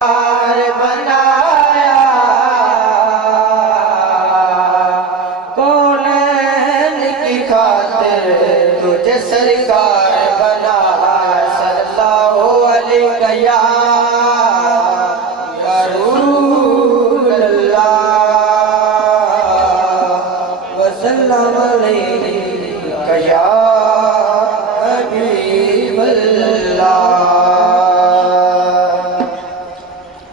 बनाया कौनैन की खातिर तुझे सरकार बनाया सल्लल्लाहु अलैहि या रसूल अल्लाह वसल्लम अलैहि या हबीब अल्लाह।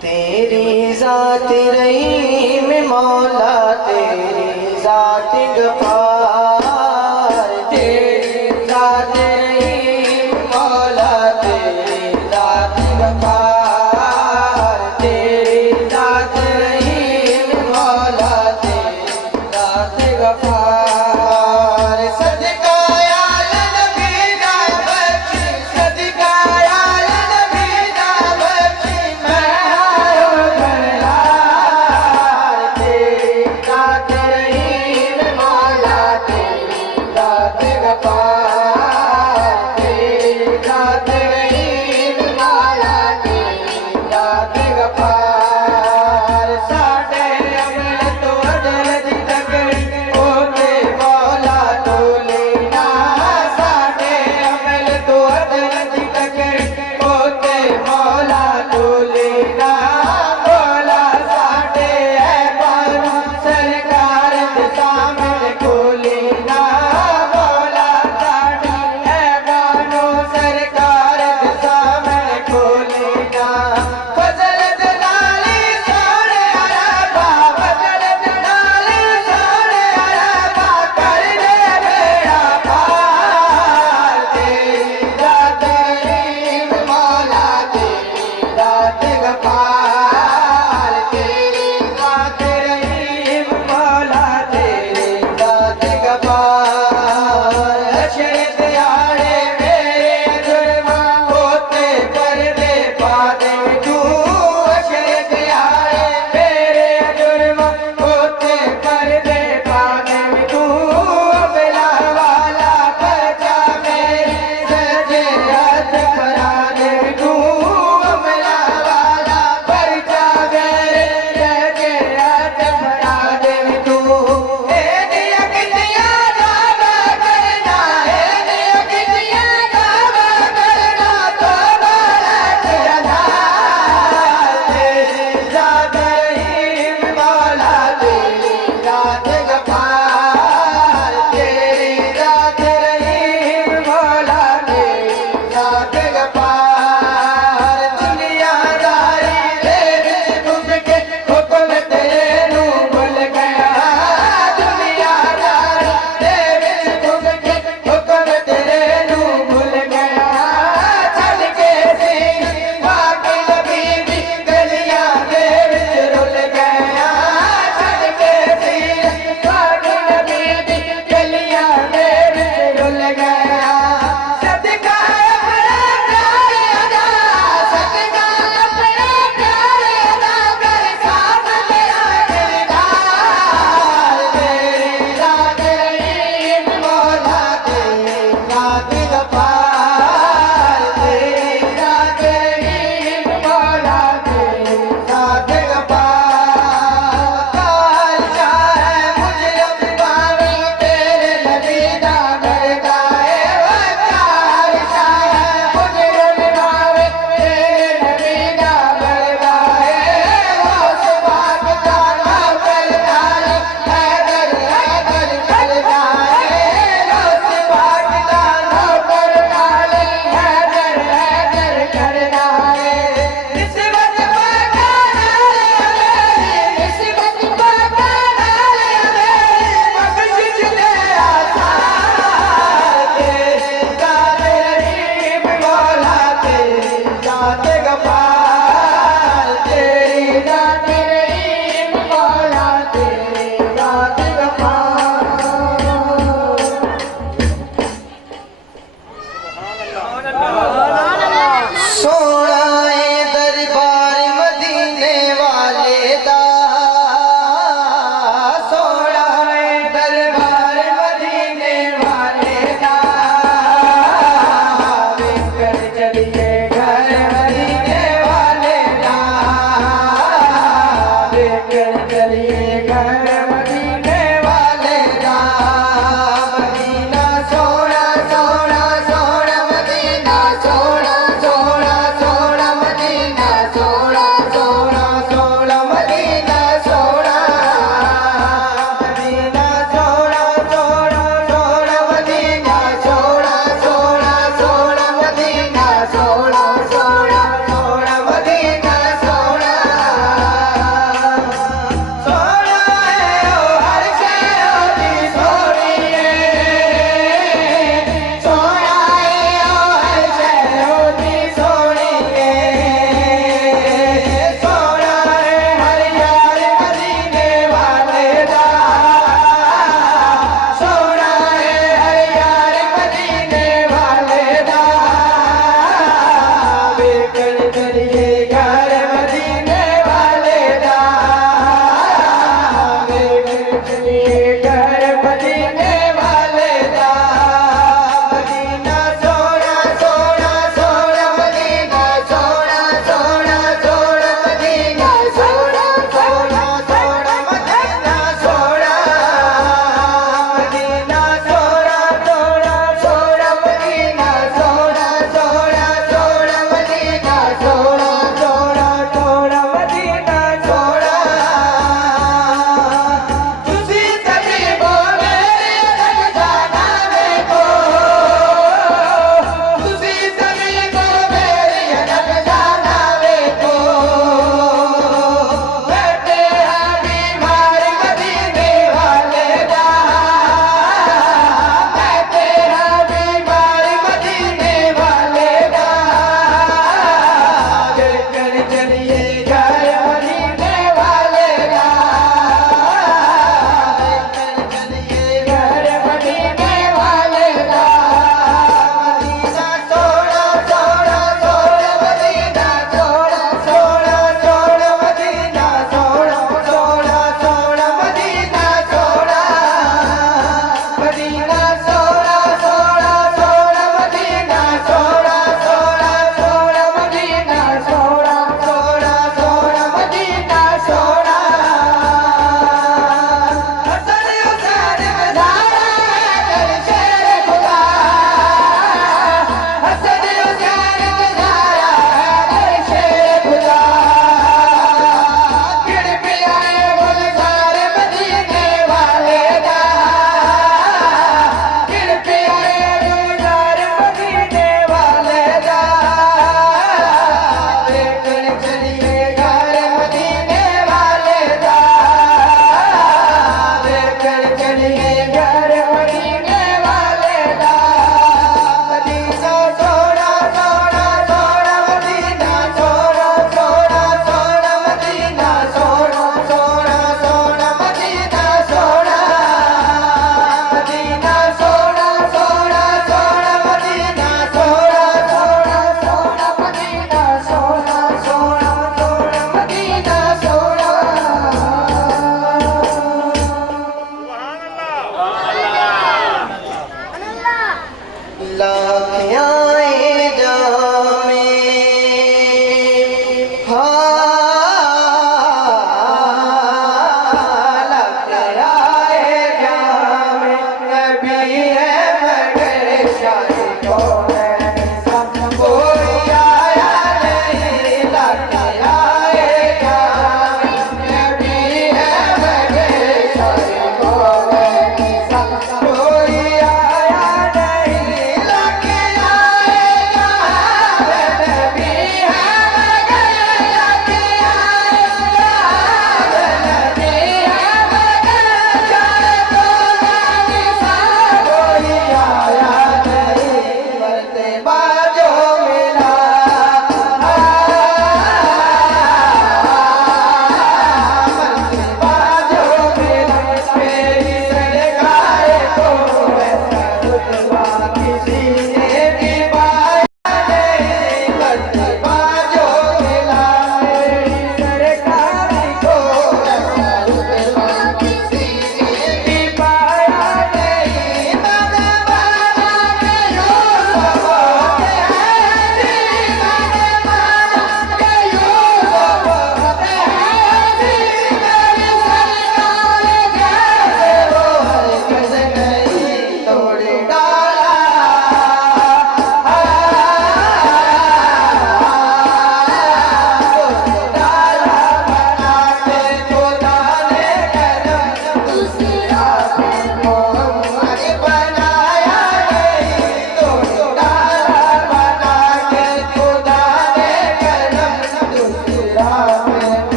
तेरी ज़ात रहीम मौला तेरी ज़ात गफ़ार तेरी ज़ात रहीम मौला तेरी ज़ात गफ़ार तेरी ज़ात रहीम मौला तेरी ज़ात गफ़ार सदका या नबी दा बख्श सदका या नबी दा बख्श मैं तेरी ज़ात रहीम मौला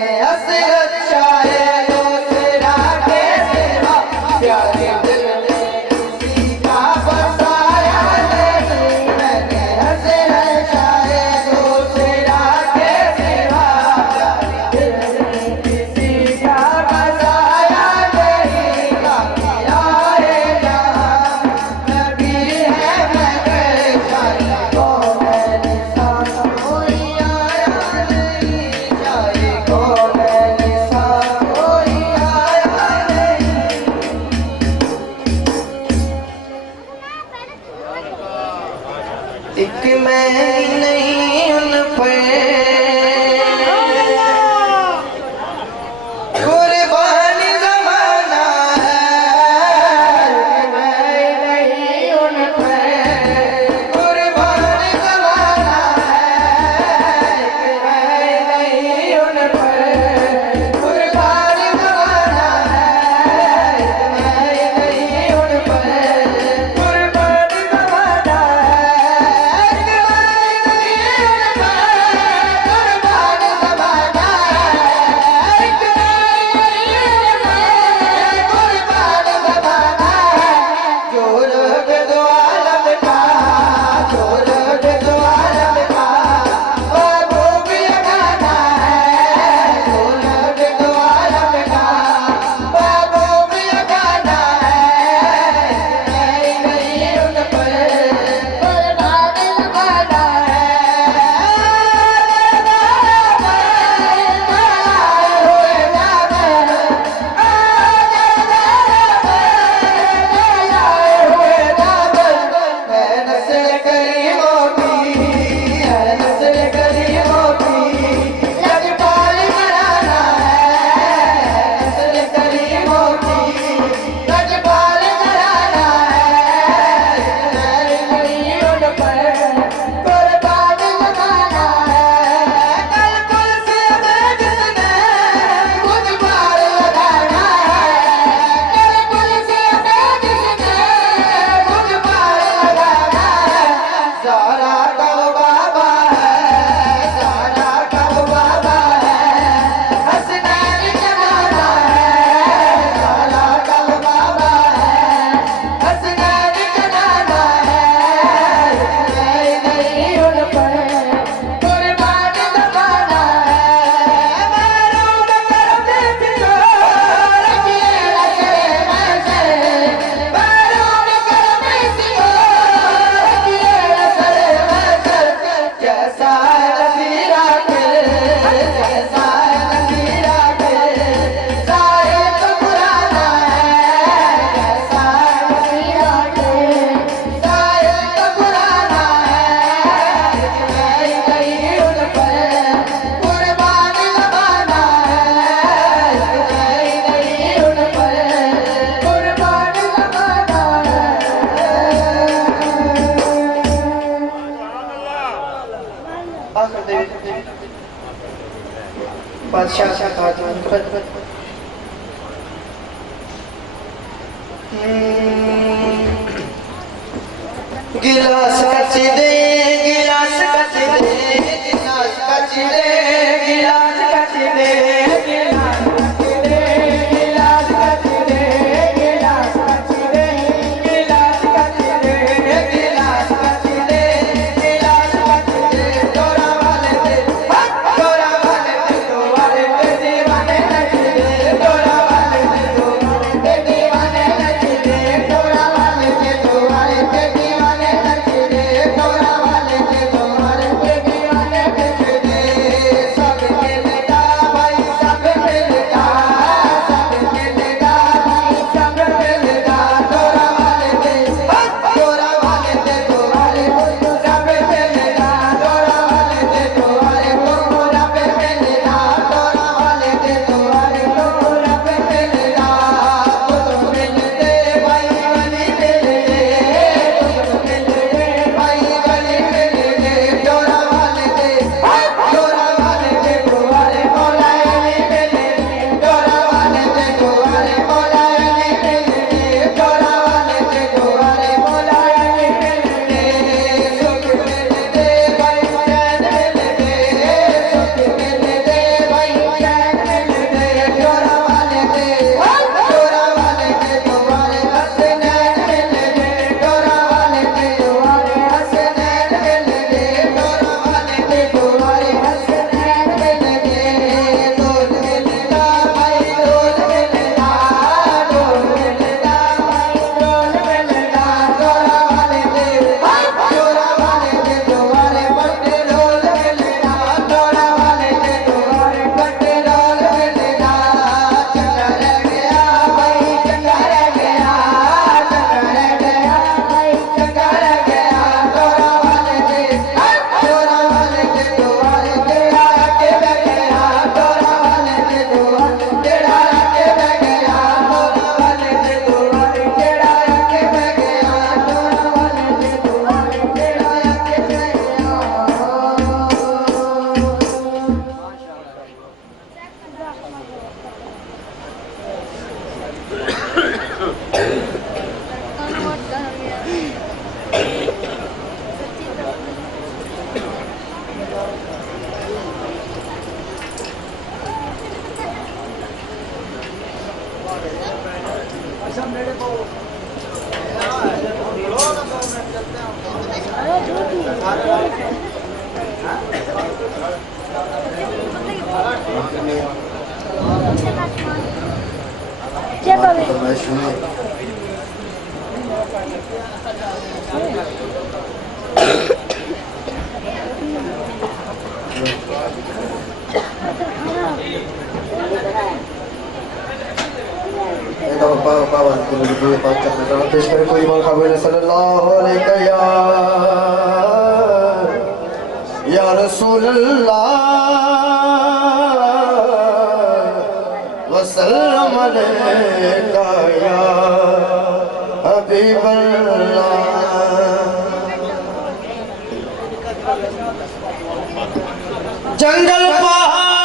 हसरत चाहे दूसरा के सिवा प्यारे दिल में किसी का बसाया नहीं मैंने हसरत चाहे दूसरा के सिवा प्यारे दिल में किसी का बसाया नहीं बाकी आए जहाँ नबी है मगर चाहे कौन है निशान कोई आया नहीं चाहे कौन है निशान कोई आया नहीं एक मैं नहीं उन पर कुर्बानी ज़माना है मैं नहीं उन पर कुर्बानी ज़माना है मैं नहीं उन पर कुर्बानी ज़माना है मैं नहीं उन पर कुर्बानी ज़माना है बादशाह से कहा गिलास कच दे गिलास कच दे गिलास कच दे गिलास कच दे गिलास कच दे गिलास कच दे गिलास कच दे गिलास कच दे गिलास कच दे गिलास कच दे तोरा वाले दे तोरा वाले दे तो वाले दे दीवाने नच दे तोरा वाले दे तो वाले दे दीवाने नच दे तोरा वाले दे तो वाले दे दीवाने नच दे तोरा या रसूल अल्लाह वसल्लम अलैका या हबीब अल्लाह। जंगल पहाड़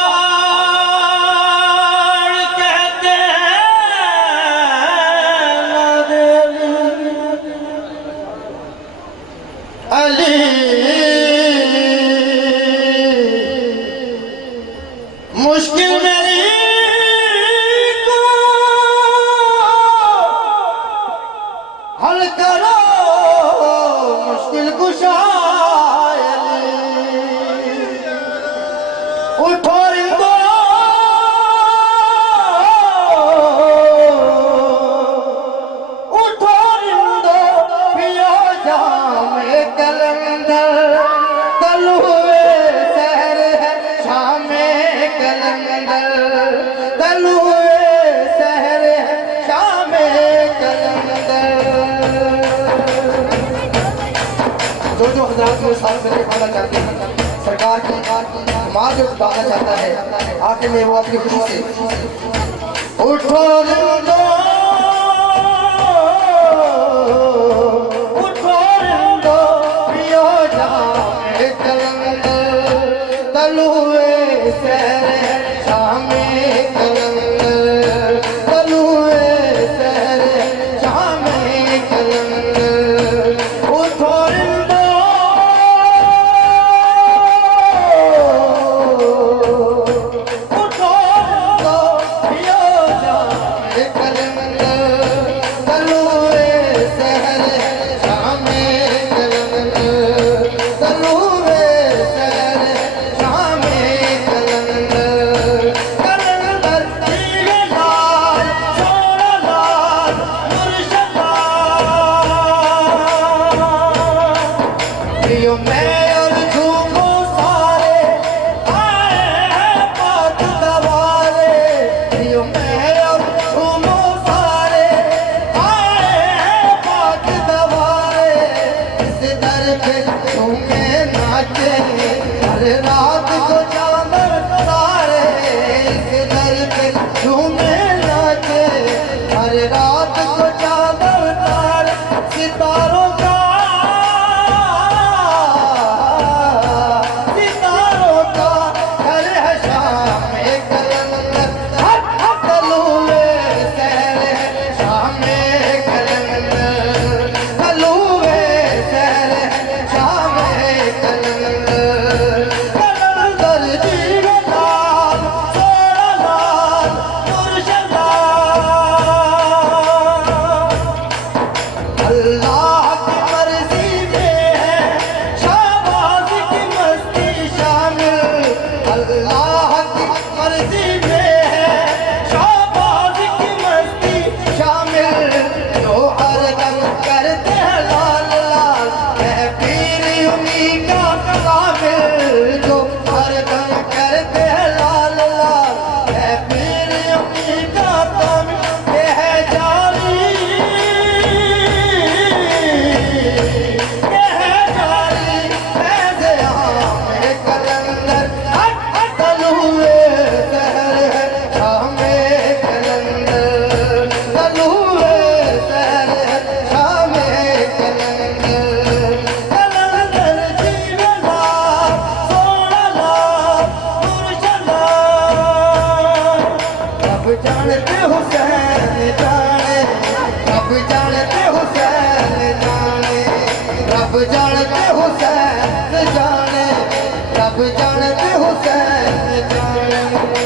कहते हैं अली मुश्किल मेरी को हल करो मुश्किल कुशा उठो रिंदो उठो रिंदो पियो जामे कलंदर कल हुए शहर है शामे कलंदर कल हुए शहर है शामे कलंदर। जो हजरात में साथ में दिखाना चाहते हैं सरकार की माँ जो गाना चाहता है आके में वो अपनी खुशी से उठो रिंदो उठो रिंदो पियो जामे कलंदर कल हुए शहर है शामे कलंदर कल हुए शहर है शामे कलंदर। उठो रिंदो रात को चांदर तारे इस दर पे झूमे नाचे हर रात को चांदर तारे सितारों का घर है शामे कलंदर कल हुए शहर है शामे कलंदर कल हुए शहर है शामे कलंदर। अल्लाह की मर्जी में है शाबाज की मस्ती शामिल अल्लाह की मर्जी में है शाबाज की मस्ती शामिल जो हर दम करते हैं लाल लाल है पीर उन्हीं का कामिल जो हर दम करते हैं लाल लाल है पीर उन्हीं का कामिल ये है जाली जानते हुसैन जाने रब जानते हुसैन जाने रब जानते हुसैन जाने रब जानते हुसैन जाने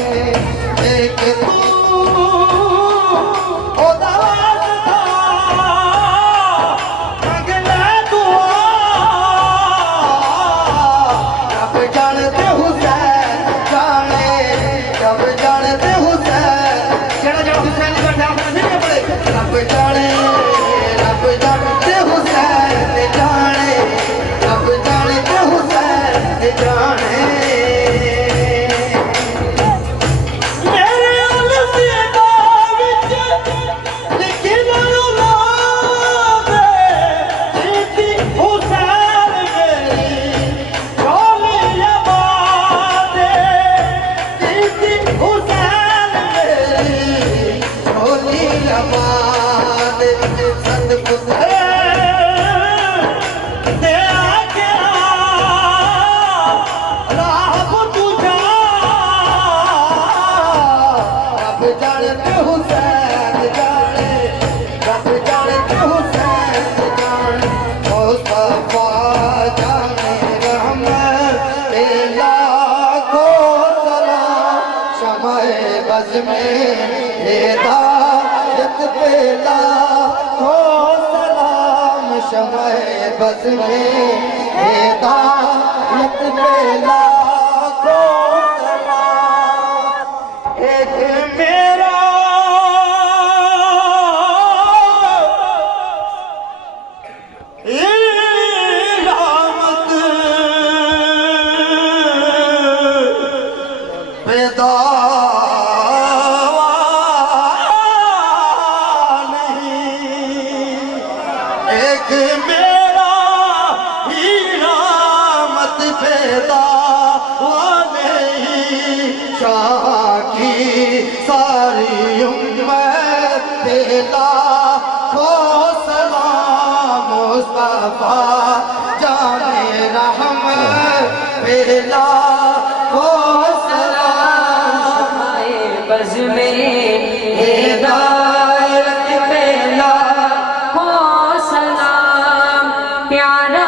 एक तू ओ दावत था जानते हुसैन जड़ा जड़ा हुसैन का नाम नहीं पड़े रब जानते हुसैन जाने रब जानते हुसैन जाने बस में हिदायत पेला को सलाम एक मेरा रहमत पैदा सारी उम्मत तेला को सलाम मुस्तफा जाने रहमत पेला को सलाम बज़ में हिदायत पेला को सलाम प्यारा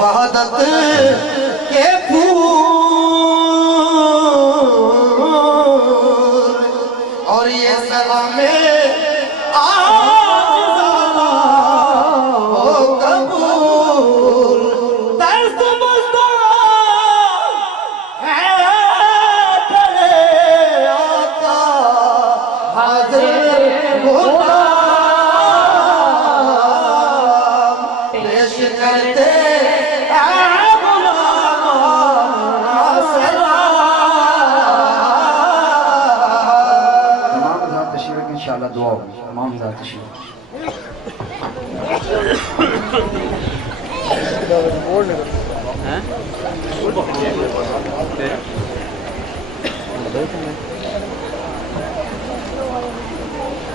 वहदत के फूल और ये सलामे इंशाअल्लाह दुआ होगी तमाम ज़ात तशरीफ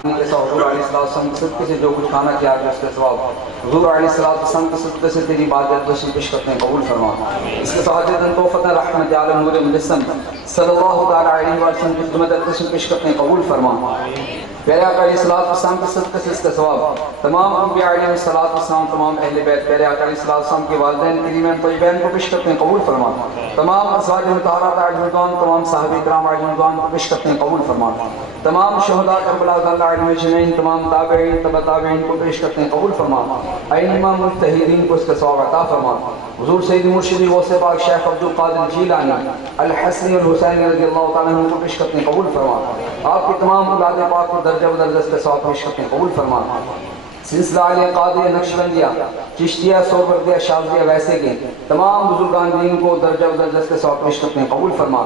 हुजूर अलैहिस्सलाम सदक़े से जो कुछ खाना किया है उसका सवाब हुजूर अलैहिस्सलाम के सदक़े से तेरी इबादत को पेश करते हैं कबूल फरमा. इसके साथ तोफ़त रहमत आलम नूर मुजस्सम सल्लल्लाहु तआला अलैहि वसल्लम की खिदमत को पेश करते हैं कबूल फरमा. प्यारे आका अलैहिस्सलाम के सदक़े से इसका सवाब तमाम अंबिया अलैहिस्सलाम तमाम अहले बैत प्यारे आका अलैहिस्सलाम के वालिदैन करीमैन तय्यबैन को पेश करते हैं कबूल फरमा. तमाम अज़वाज मुतहहरात अजमदान तमाम साहबे किराम अजमदान को पेश करते हैं कबूल फरमा. तमाम शुहदा करबला अजमईन तमाम ताबईन तबा ताबईन को पेश करते हैं कबूल फरमा. अइम्मा मुज्तहिदीन को इसका सवाब अता फरमा. हुजूर सैयद मुर्शिद गौसे पाक शेख अब्दुल कादिर जीलानी अल हसनी अल हुसैनी रज़ियल्लाहु तआला अन्हु को पेश करते हैं कबूल फरमा. आपके तमाम औलाद पाक को दर्जा बदर्जा का सवाब पेश करते हैं कबूल फरमा. सिलसिला कादिर नक्शबंदिया चिश्तिया सोहरवर्दिया शाज़िया वैसे के तमाम बुजुर्गान दीन को दर्जा बदर्जा के सवाब पेश करते हैं कबूल फरमा.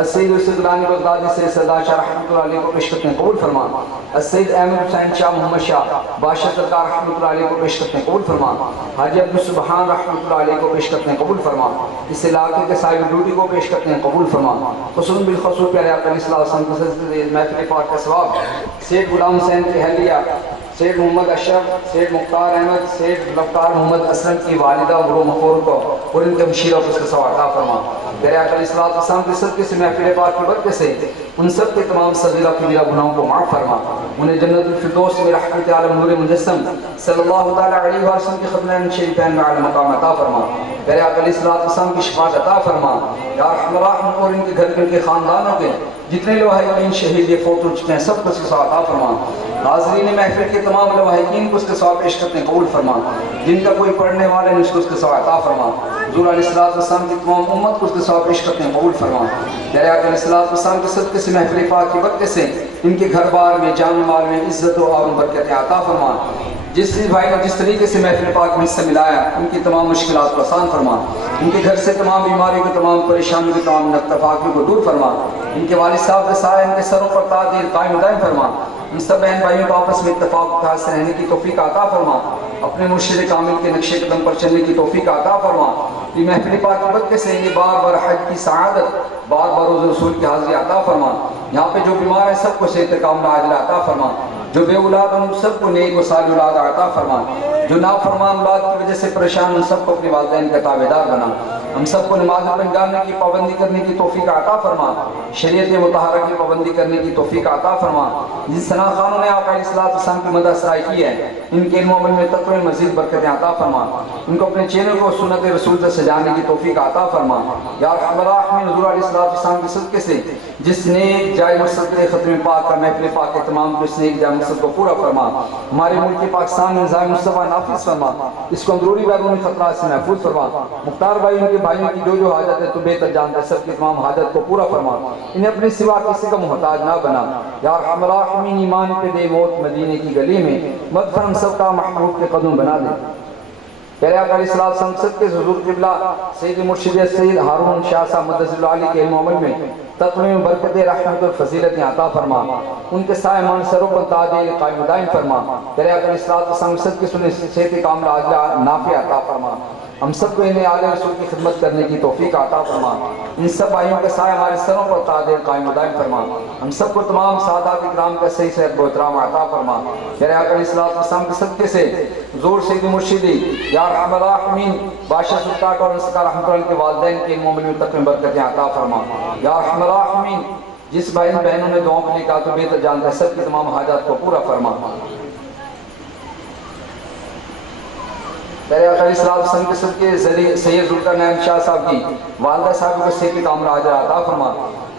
अस्सैयद इस्तिक़लानी बगदादी से सरदार शाह रहमतुल्लाह अलैह को पेश करते हैं कबूल फरमा. अस्सैयद अहमद हुसैन शाह मोहम्मद शाह बादशाह सरकार रहमतुल्लाह अलैह को पेश करते हैं कबूल फरमा. हाजी अब्दुल सुबहान रहमतुल्लाह अलैह को पेश करते हैं कबूल फरमा. इस इलाके के साहिब ड्यूटी को पेश करते हैं कबूल फरमा. खुसूसन बिलखुसूस प्यारे आका अलैहिस्सलाम के महफिल पाक का सवाब सैयद गुलाम हुसैन की अहलिया सैयद मोहम्मद अशरफ सैयद मुख्तार अहमद सैयद लफ्तार मोहम्मद असलम की वालिदा और मखूर को और इनके मशीरा को उसका सवाब अता फरमा. प्यारे आका अलैहिस्सलाम के सदक़े से महफिल पाक की बरकत से उन सब के तमाम सगीरा कबीरा गुनाहों को माफ़ फरमा. उन्हें जन्नतुल फिरदौस में रहमत आलम नूर मुजस्सम सल्लल्लाहु तआला अलैहि वसल्लम के खदमैन शरीफैन में आला मकाम अता फरमा. प्यारे आका अलैहिस्सलाम की शफाअत अता फरमा. या रहमान और इनके घर के इनके ख़ानदानों के जितने लोग हैं शहीद ये फोटो चुके हैं सबको अता फरमा. नाज़रीन महफिल के तमाम लवाहिकीन को उसके सवाब पेश करते हैं कबूल फरमा, जिनका कोई पढ़ने वाले नहीं उसको उसके सवाब अता फरमा, हुज़ूर अलैहिस्सलाम की तमाम उम्मत को उसके सवाब पेश करते हैं कबूल फरमा। तेरे आका अलैहिस्सलाम के सदक़े से महफ़िल पाक की बरकत से इनके घर बार में जान माल में इज़्ज़त और बरकतें अता फरमा। जिस भाई ने जिस तरीके से महफ़िल पाक में हिस्सा मिलाया उनकी तमाम मुश्किलात को आसान फरमा, इनके घर से तमाम बीमारियों को, तमाम परेशानियों को, तमाम नक़्ताफ़ाक़ियों को दूर फरमा, इनके वालिद साहब के साए इनके सरों पर ताज कायम दायम फरमा, इन सब बहन भाइयों को आपस में इत्तफ़ाक़ से रहने की तौफ़ीक़ अता फरमा, अपने मुर्शिद कामिल के नक्शे कदम पर चलने की तौफ़ीक़ अता फरमा। ये महफ़िल पाक की बरकत से इन्हें बार बार हज की सआदत, बार बार रोज़ रसूल की हाज़िरी अता फरमा। यहाँ पे जो बीमार है सबको सेहत कामिला आजिला अता फरमा, जो बेऔलाद उन सबको नेक व सालिह औलाद अता फरमा, जो नाफरमान औलाद की वजह से परेशान उन सबको अपने वालिदैन का ताबेदार बना, हम सबको नमाज पंजाने की पाबंदी करने की तौफ़ीक़ अता फरमा, शरीयत मुतहरा की पाबंदी करने की तौफ़ीक़ अता फरमा। जिस सना खानों ने आका अलैहिस्सलाम की मदद सराई की है इनके इल्म अमल में तक़वा मज़ीद बरकतें अता फरमा, इनको अपने चेहरे को सुन्नत रसूल से सजाने की तौफ़ीक़ अता फरमा। या अरहमर राहिमीन हुज़ूर अलैहिस्सलाम के सदक़े से जिसने जाय मकसद के ख़त्म पाक का महफ़िल पाक के तमाम को इसने एक जाय मकसद को पूरा फरमा, हमारे मुल्क पाकिस्तान में निज़ाम मुस्तफ़ा नाफिज़ फरमा, इसको अंदरूनी बैरूनी ख़तरात से महफूज फरमा। मुख्तार भाई उनके भाइयों की जो हाजत है तो बेहतर जानते हैं, सबकी तमाम हाजत को पूरा फरमा, इन्हें अपने सिवा किसी का मोहताज ना बना। या अरहमर राहिमीन ईमान पे दे मौत मदीने की गली में, मत हम सबका महबूब के कदम बना दे। प्यारे आका अलैहिस्सलाम के हुज़ूर क़िबला सैयद मुर्शिद सैयद हारून शाह साहब मदद अली के इल्म अमल में तक़वा में बरकत रहमत और फजीलत अता फरमा, उनके सायमान सरों पर ताज कायम दायम फरमा। प्यारे आका अलैहिस्सलाम के सुने सेहत कामिला आजिला नाफ़िआ अता फरमा, हम सबको इन्हें आले रसूल की खिदमत करने की तौफ़ीक़ अता फरमा। इन सब भाइयों का साया हमारे सरों पर ताज कायम दायम फरमा, हम सबको तमाम सादात इकराम का सही से एहतराम अता फरमा। प्यारे आका अलैहिस्सलाम के सदक़े से ज़ोर से मुर्शिदी या अरहमर राहिमीन बादशाह सुल्तान और रहमतुल्लाह के वालिदैन के इल्म अमल में तक़वा बरकतें अता फरमा। या अरहमर राहिमीन जिस भाई बहनों ने दुआ के लिए कहा तो बेहतर जानता है, सबकी तमाम हाजात को पूरा फरमा। तेरे आका अलैहिस्सलाम के सदक़े ज़रिए सैयद ज़ुल्क़रनैन शाह साहब की वालिदा साहब को सेहत कामिला आजिला अता फरमा,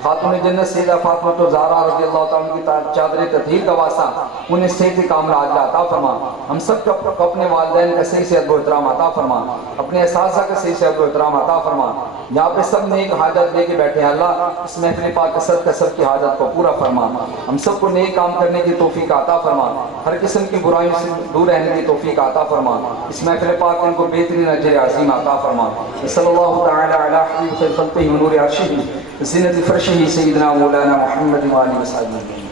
खातून जन्नत सैयदा फ़ातिमा ज़हरा रज़ियल्लाहु तआला अन्हा की चादर तत्हीर का वास्ता उन्हें सेहत कामिला आजिला अता फरमा, हम सब को अपने वालिदैन का सही से एहतराम अता फरमा, अपने असातिज़ा का सही से एहतराम अता फरमा। यहाँ पे सब नेक हाजत लेके बैठे हैं, अल्लाह इस महफ़िल पाक के सदक़े सबकी हाजत को पूरा फरमा, हम सबको नेक काम करने की तौफ़ीक़ अता फरमा, हर किस्म की बुराइयों से दूर रहने की तौफ़ीक़ अता फरमा, इस महफ़िल पाक में इनको बेहतरीन अजर अज़ीम अता फरमा। सल्लल्लाहु तआला अला हबीबिही व नूर अर्शिही ज़ीनत फ़र्शिही सय्यिदना मौलाना मुहम्मद व आलिहि व सहबिही।